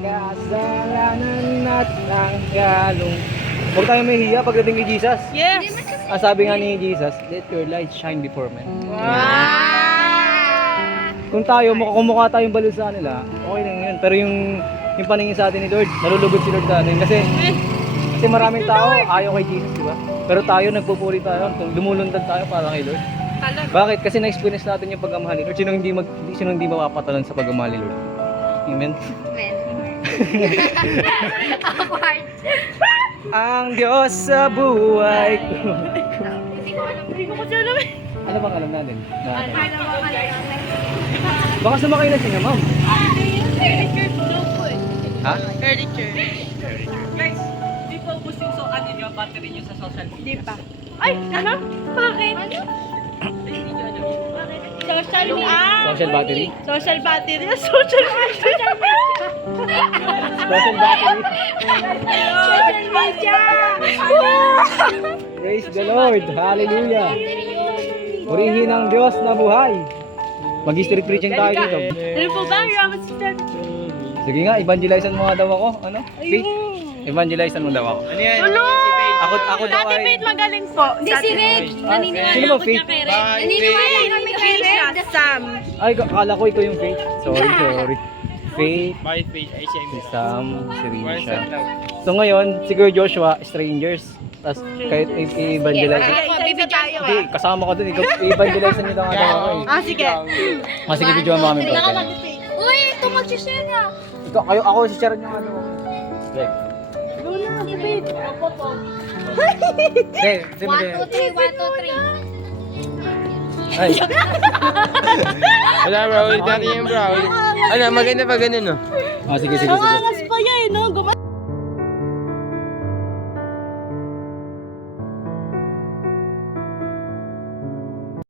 kasalanan at ang galong. Huwag tayong mahihiya pagdating kay Jesus. Yes! Ang sabi nga ni Jesus, let your light shine before men. Kung tayo, kumukha tayong baliw sa kanila, okay lang yun. Pero yung paningin sa atin ni Lord, nalulugod si Lord sa atin. Kasi maraming tao ayaw kay Jesus, di ba? Pero tayo, nagpupuri tayo, lumulundag tayo para kay Lord. Bakit? Kasi na-experience natin yung pagmamahal ni Lord. Sino hindi mapapatalan sa pagmamahal ni Lord? Amen? Awkward. Ang Diyos sa buhay ko. Hindi ko kasi alam eh. Ano bang alam natin? Alam mo. Baka sumakay na siya, ma'am. Early church daw po eh. Ha? Early church. Guys, di pa ubus yung nyo, battery nyo sa social media. Hindi pa. Ay! Ano? Bakit? Social media. Social battery? Social battery. Social battery. Social battery. Social media. Praise the Lord. Hallelujah. Purihin ang Diyos na buhay. Mag-street preaching tayo dito. Ano po ba? Ramos Church. Sige nga, evangelizean mo nga daw ako. Ano? Faith? Evangelizean mo daw ako. Ano yan? Ano? Ako daw Dati ay... Faith magaling po. Hindi si Red. Naniniwala Sino ba, ako Faith? niya kay Red. Naniniwala kami kay Red. Sam. Ay, akala ko ikaw yung Faith. Sorry. Faith, Bakit page? Ay, siya si yung Sam, si One Risha. step lang. So ngayon, si Kuya Joshua, strangers. Tapos kahit i-evangelize. Bibigyan tayo Hindi, kasama ko dun. I-evangelize niyo daw nga daw ako eh. Ah, sige. Sige, video mo kami. Uy, ito mag-share na. Ikaw, ako si Sharon yung ano. Okay. Si Babe. Okay, sige. 1, 2, 3, 1, 2, 3. Ay, Wala bro, dati yung bro. Ano, maganda pa ganun no? sige. Ang angas pa yan, no?